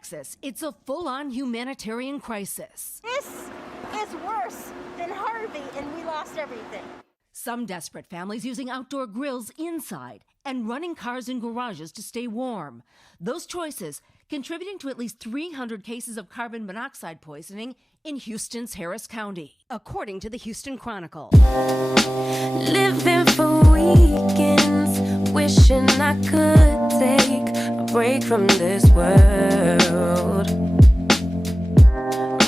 Texas, it's a full-on humanitarian crisis. This is worse than Harvey, and we lost everything. Some desperate families using outdoor grills inside and running cars in garages to stay warm. Those choices contributing to at least 300 cases of carbon monoxide poisoning in Houston's Harris County, according to the Houston Chronicle. Living for weekends, wishing I could take a break from this world.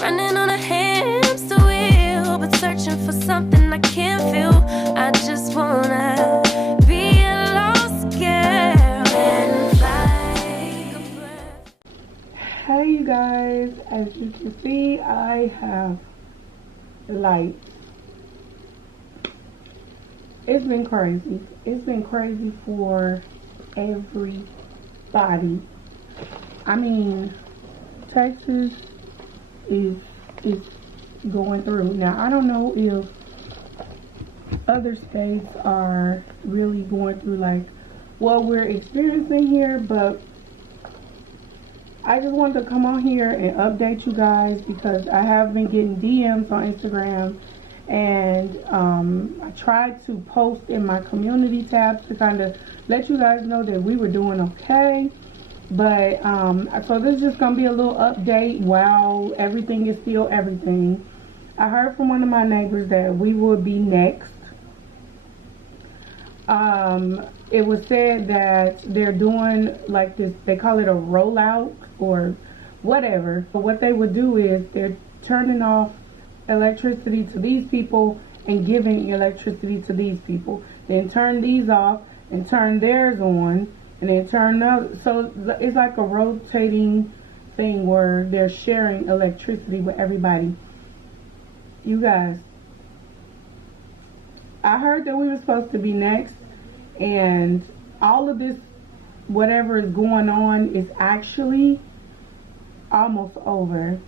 Running on a hamster wheel, but searching for something I can't feel. I just wanna be a lost girl and fly a breath. Hey you guys, as you can see, I have lights. It's been crazy. It's been crazy for everybody. I mean, Texas is going through. Now, I don't know if other states are really going through like what we're experiencing here, but I just wanted to come on here and update you guys because I have been getting DMs on Instagram, and I tried to post in my community tabs to kind of let you guys know that we were doing okay. But so this is just gonna be a little update while everything is still everything. I heard from one of my neighbors that we would be next. It was said that they're doing like this, they call it a rollout or whatever. But what they would do is they're turning off electricity to these people and giving electricity to these people. Then turn these off and turn theirs on, and then turn those. So it's like a rotating thing where they're sharing electricity with everybody. You guys, I heard that we were supposed to be next, and all of this, whatever is going on, is actually almost over.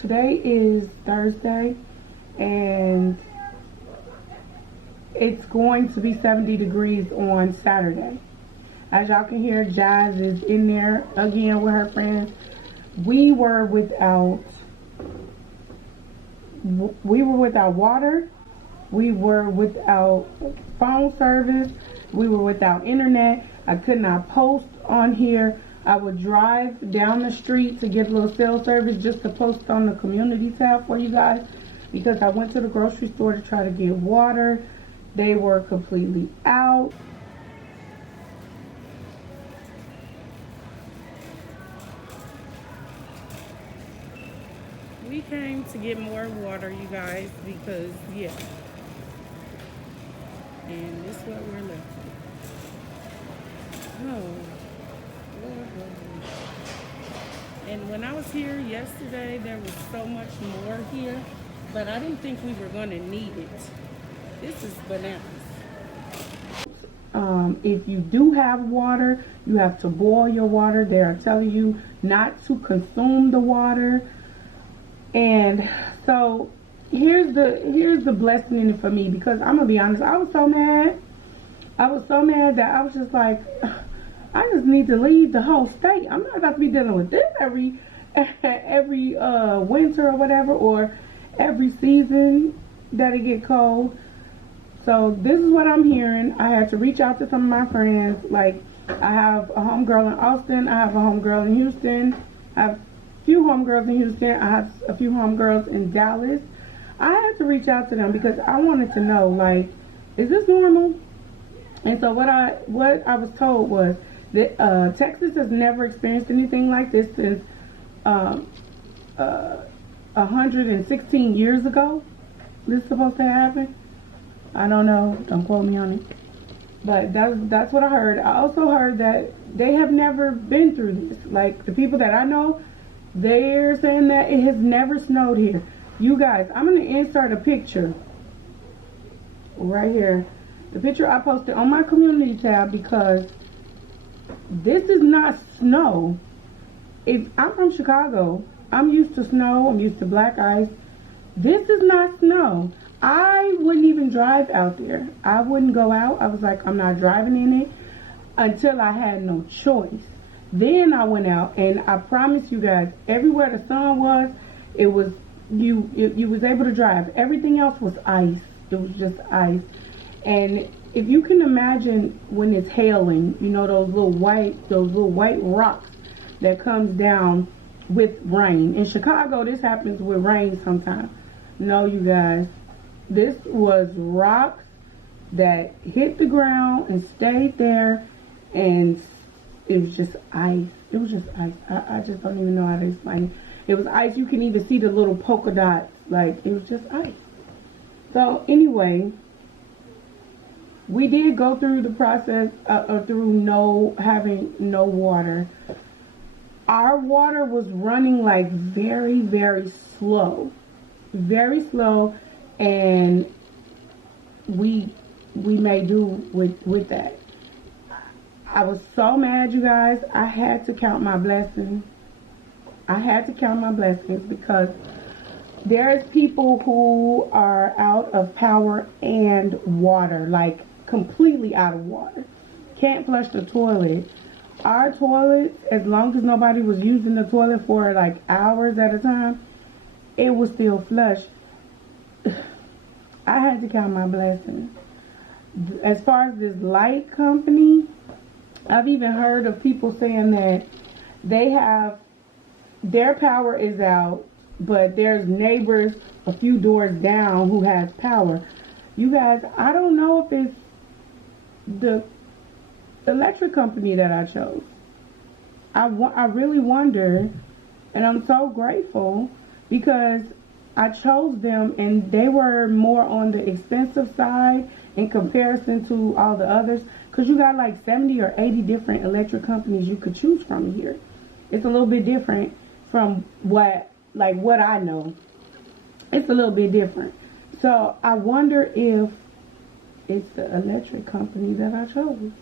Today is Thursday, and it's going to be 70 degrees on Saturday. As y'all can hear, Jazz is in there again with her friends. We were without water. We were without phone service. We were without internet. I could not post on here. I would drive down the street to get a little cell service just to post on the community tab for you guys, because I went to the grocery store to try to get water. They were completely out. We came to get more water, you guys, because, yeah. And this is what we're left with. Oh, Lord, Lord, Lord. And when I was here yesterday, there was so much more here, but I didn't think we were going to need it. This is bananas. If you do have water, you have to boil your water. They are telling you not to consume the water. And so here's the blessing in it for me, because I'm gonna be honest, I was so mad. I was so mad that I was just like, I just need to leave the whole state. I'm not about to be dealing with this every winter or whatever, or every season that it get cold. So this is what I'm hearing. I had to reach out to some of my friends. Like, I have a homegirl in Austin. I have a homegirl in Houston. I have a few homegirls in Houston. I have a few homegirls in Dallas. I had to reach out to them because I wanted to know, like, is this normal? And so what I was told was that Texas has never experienced anything like this since 116 years ago. This is supposed to happen. I don't know. Don't quote me on it. But that's what I heard. I also heard that they have never been through this. Like, the people that I know, they're saying that it has never snowed here. You guys, I'm going to insert a picture right here. The picture I posted on my community tab, because this is not snow. I'm from Chicago. I'm used to snow. I'm used to black ice. This is not snow. I wouldn't even drive out there. I wouldn't go out. I was like, I'm not driving in it until I had no choice. Then I went out, and I promise you guys, everywhere the sun was, it was you was able to drive. Everything else was ice. It was just ice. And if you can imagine when it's hailing, you know, those little white rocks that comes down with rain. In Chicago, this happens with rain sometimes. No, you guys, this was rocks that hit the ground and stayed there, and it was just ice. It was just ice. I just don't even know how to explain it. It was ice. You can even see the little polka dots. Like, it was just ice. So anyway, we did go through the process through having no water. Our water was running like very, very slow, and we may do with that. I was so mad, you guys. I had to count my blessings. Because there's people who are out of power and water, like completely out of water. Can't flush the toilet. Our toilets, as long as nobody was using the toilet for like hours at a time, it was still flush. I had to count my blessings. As far as this light company, I've even heard of people saying that their power is out, but there's neighbors a few doors down who has power. You guys, I don't know if it's the electric company that I chose. I really wonder, and I'm so grateful because I chose them, and they were more on the expensive side in comparison to all the others, because you got like 70 or 80 different electric companies you could choose from here. It's a little bit different from what I know. It's a little bit different. So I wonder if it's the electric company that I chose.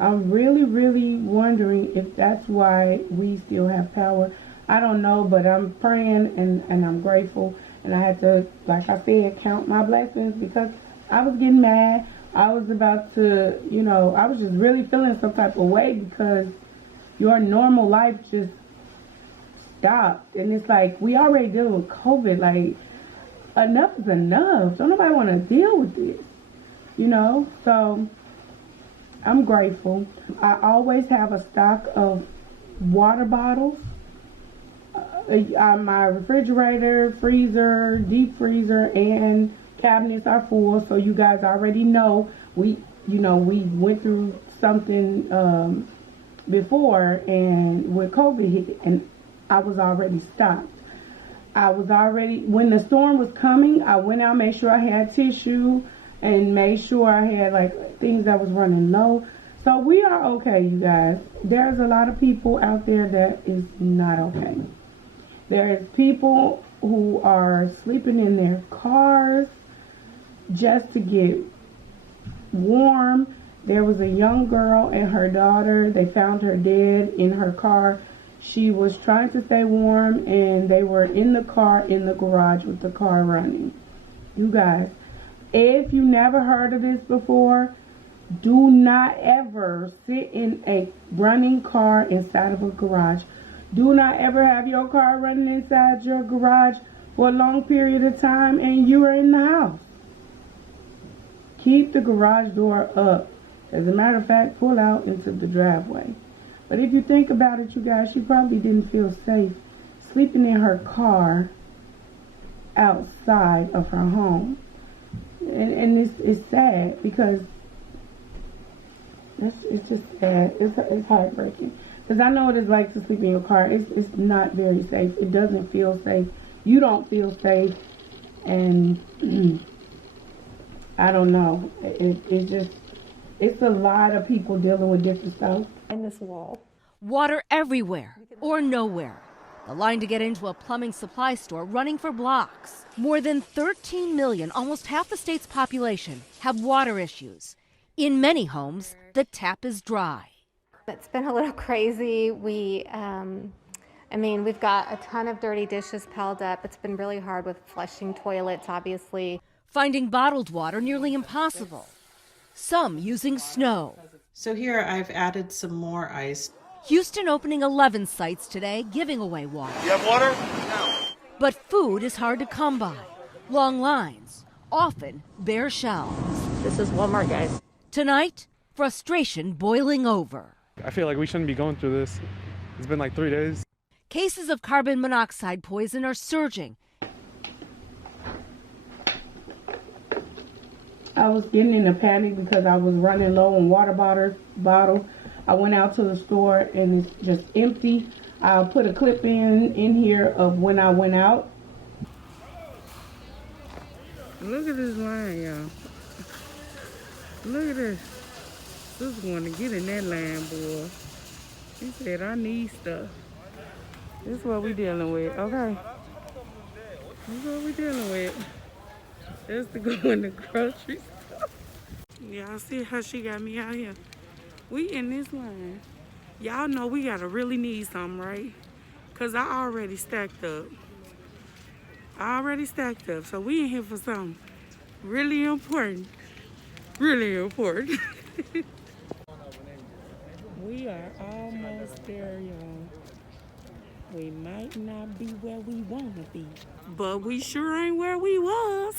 I'm really, really wondering if that's why we still have power. I don't know, but I'm praying and I'm grateful. And I had to, like I said, count my blessings because I was getting mad. I was about to, I was just really feeling some type of way because your normal life just stopped. And it's like, we already deal with COVID. Like, enough is enough. Don't nobody want to deal with this, So I'm grateful. I always have a stock of water bottles. My refrigerator, freezer, deep freezer, and cabinets are full. So you guys already know we went through something before, and when COVID hit, and I was already stocked. When the storm was coming, I went out, made sure I had tissue, and made sure I had like things that was running low. So we are okay, you guys. There's a lot of people out there that is not okay. There's people who are sleeping in their cars just to get warm. There was a young girl and her daughter. They found her dead in her car. She was trying to stay warm, and they were in the car in the garage with the car running. You guys, if you never heard of this before, do not ever sit in a running car inside of a garage. Do not ever have your car running inside your garage for a long period of time and you are in the house. Keep the garage door up. As a matter of fact, pull out into the driveway. But if you think about it, you guys, she probably didn't feel safe sleeping in her car outside of her home. And it's sad because it's just sad. It's heartbreaking. Because I know what it's like to sleep in your car. It's not very safe. It doesn't feel safe. You don't feel safe. And I don't know. It's a lot of people dealing with different stuff. In this wall. Water everywhere or nowhere. The line to get into a plumbing supply store running for blocks. More than 13 million, almost half the state's population, have water issues. In many homes, the tap is dry. It's been a little crazy. We've got a ton of dirty dishes piled up. It's been really hard with flushing toilets, obviously. Finding bottled water nearly impossible. Some using snow. So here I've added some more ice. Houston opening 11 sites today, giving away water. You have water? No. But food is hard to come by. Long lines, often bare shelves. This is Walmart, guys. Tonight, frustration boiling over. I feel like we shouldn't be going through this. It's been like 3 days. Cases of carbon monoxide poison are surging. I was getting in a panic because I was running low on water bottles. I went out to the store and it's just empty. I'll put a clip in here of when I went out. Look at this line, y'all. Look at this. This is going to get in that line, boy. He said, I need stuff. This is what we dealing with, okay? This is what we dealing with. Just to go in the grocery store. Y'all see how she got me out here? We in this line. Y'all know we gotta really need something, right? Cause I already stacked up. So we in here for something really important. Really important. We are almost there, y'all. We might not be where we wanna be, but we sure ain't where we was.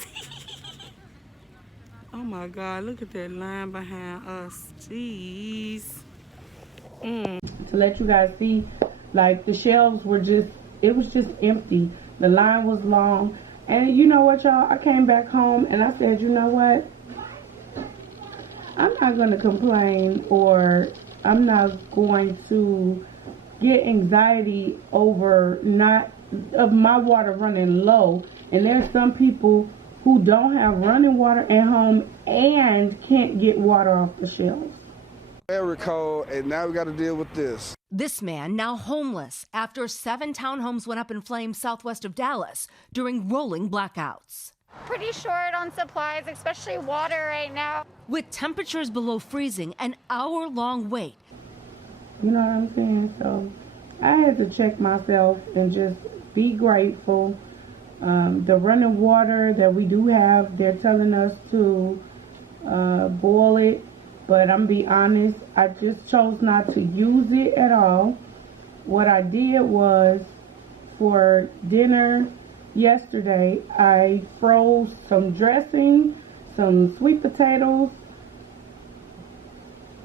Oh my God, look at that line behind us. Jeez. To let you guys see, like the shelves were it was just empty. The line was long. And you know what, y'all? I came back home and I said, you know what? I'm not going to complain, or I'm not going to get anxiety over of my water running low. And there's some people who don't have running water at home and can't get water off the shelves. Very cold, and now we got to deal with this. This man now homeless after 7 townhomes went up in flames southwest of Dallas during rolling blackouts. Pretty short on supplies, especially water right now. With temperatures below freezing, an hour-long wait. You know what I'm saying? So I had to check myself and just be grateful. The running water that we do have, they're telling us to boil it. But I'm be honest, I just chose not to use it at all. What I did was, for dinner yesterday, I froze some dressing, some sweet potatoes,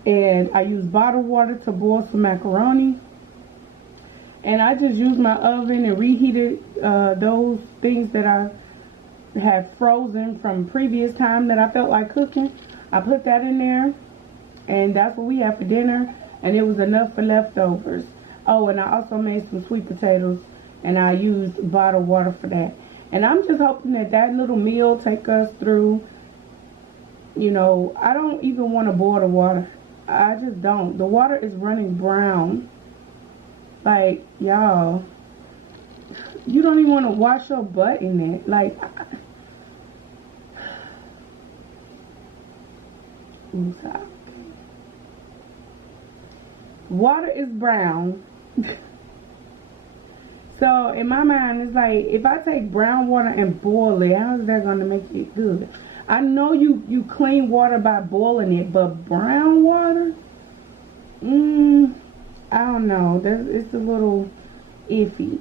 and I used bottled water to boil some macaroni. And I just used my oven and reheated those things that I had frozen from previous time that I felt like cooking. I put that in there. And that's what we had for dinner, and it was enough for leftovers. Oh, and I also made some sweet potatoes, and I used bottled water for that. And I'm just hoping that that little meal take us through. You know, I don't even want to boil the water. I just don't. The water is running brown. Like, y'all, you don't even want to wash your butt in it. Like, water is brown. So in my mind, it's like, if I take brown water and boil it, how is that going to make it good? I know you clean water by boiling it, but brown water, I don't know. It's a little iffy.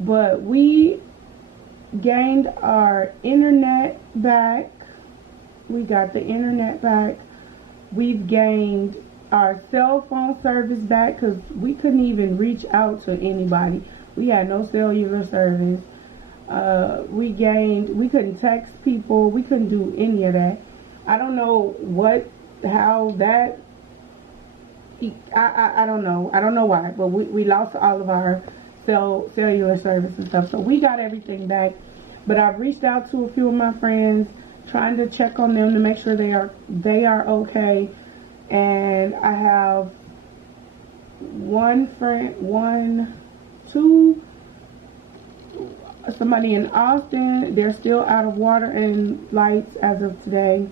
But we gained our internet back. We got the internet back. We've gained our cell phone service back because we couldn't even reach out to anybody. We had no cellular service. We couldn't text people. We couldn't do any of that. I don't know how that, I don't know. I don't know why, but we lost all of our cellular service and stuff. So we got everything back. But I've reached out to a few of my friends, trying to check on them to make sure they are okay. And I have somebody in Austin, they're still out of water and lights as of today.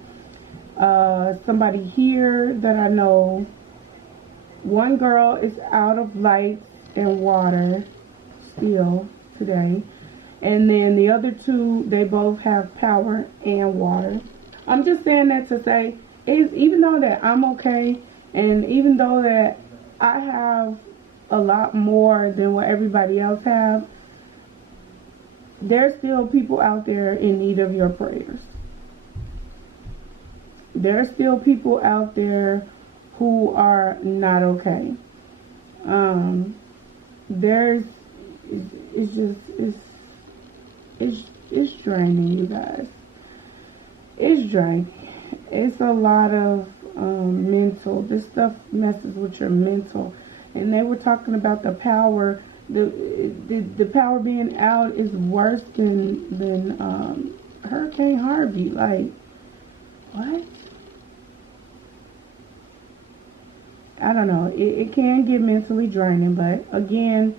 Somebody here that I know, one girl is out of lights and water still today. And then the other 2, they both have power and water. I'm just saying that to say, even though that I'm okay, and even though that I have a lot more than what everybody else have, there's still people out there in need of your prayers. There's still people out there who are not okay. It's draining, you guys. It's draining. It's a lot of mental. This stuff messes with your mental. And they were talking about the power. The power being out is worse than Hurricane Harvey. Like, what? I don't know. It can get mentally draining, but again,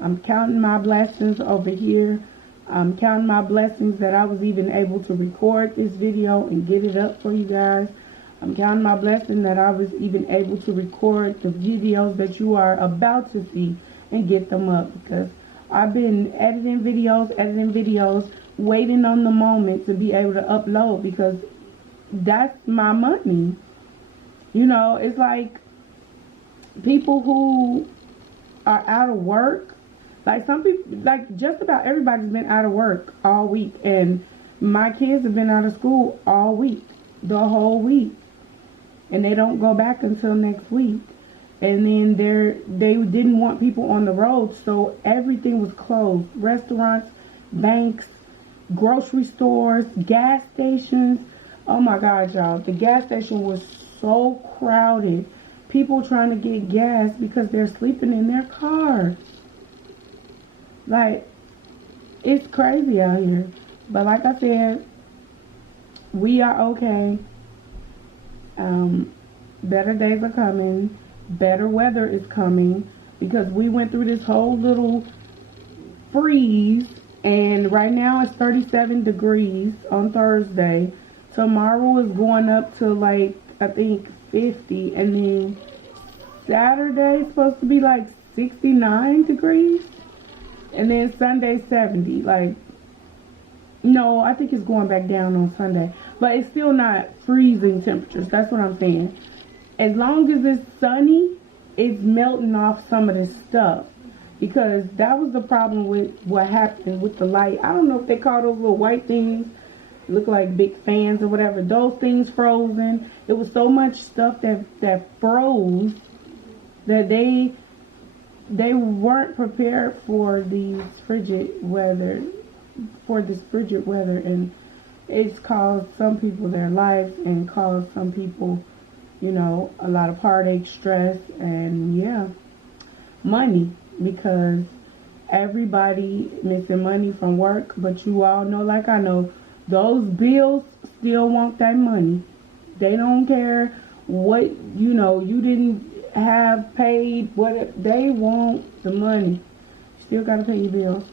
I'm counting my blessings over here. I'm counting my blessings that I was even able to record this video and get it up for you guys. I'm counting my blessing that I was even able to record the videos that you are about to see and get them up, because I've been editing videos, waiting on the moment to be able to upload, because that's my money. You know, it's like people who are out of work, like some people, like just about everybody's been out of work all week, and my kids have been out of school all week, the whole week, and they don't go back until next week. And then they didn't want people on the road, so everything was closed. Restaurants, banks, grocery stores, gas stations. Oh my God, y'all, the gas station was so crowded. People trying to get gas because they're sleeping in their cars. Like, it's crazy out here. But like I said, we are okay. Better days are coming. Better weather is coming, because we went through this whole little freeze, and right now it's 37 degrees on Thursday. Tomorrow is going up to like, I think 50, and then Saturday is supposed to be like 69 degrees, and then Sunday 70. Like, no, I think it's going back down on Sunday, but it's still not freezing temperatures. That's what I'm saying. As long as it's sunny, it's melting off some of this stuff, because that was the problem with what happened with the light. I don't know if they call those little white things, look like big fans or whatever. Those things frozen. It was so much stuff that froze that they weren't prepared for these frigid weather, and it's caused some people their lives and caused some people, you know, a lot of heartache, stress, and yeah, money, because everybody missing money from work. But you all know, like I know, those bills still want that money. They don't care what, you know, you didn't have paid, what they want the money. Still gotta pay your bills.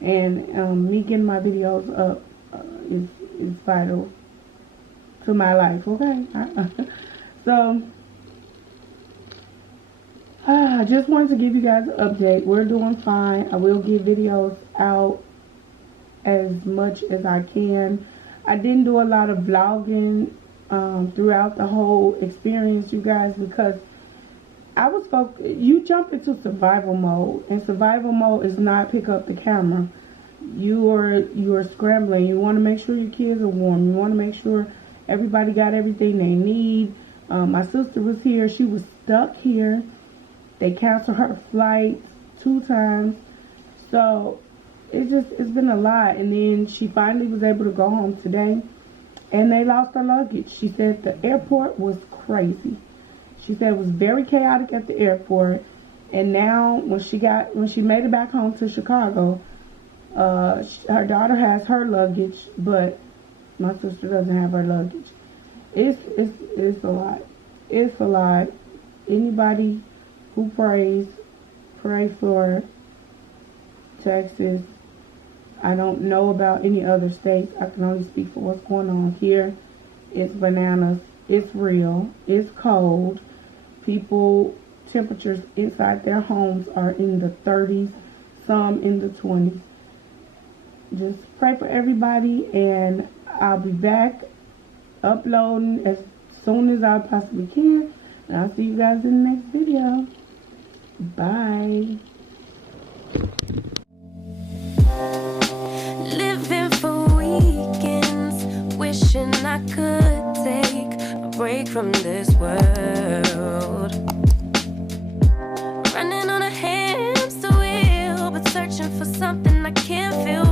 And me getting my videos up is vital to my life, okay? So, I just wanted to give you guys an update. We're doing fine. I will get videos out as much as I can. I didn't do a lot of vlogging throughout the whole experience, you guys, because I was you jump into survival mode, and survival mode is not pick up the camera. You are scrambling. You want to make sure your kids are warm. You want to make sure everybody got everything they need. My sister was here. She was stuck here. They canceled her flights 2 times. So it's been a lot. And then she finally was able to go home today, and they lost her luggage. She said the airport was crazy. She said it was very chaotic at the airport. And now when she made it back home to Chicago, her daughter has her luggage, but my sister doesn't have her luggage. It's a lot. It's a lot. Anybody who pray for Texas. I don't know about any other states. I can only speak for what's going on here. It's bananas. It's real. It's cold. People, temperatures inside their homes are in the 30s, some in the 20s. Just pray for everybody, and I'll be back uploading as soon as I possibly can. And I'll see you guys in the next video. Bye. Living for weekends, wishing I could take a break from this world. Running on a hamster wheel, but searching for something I can't feel.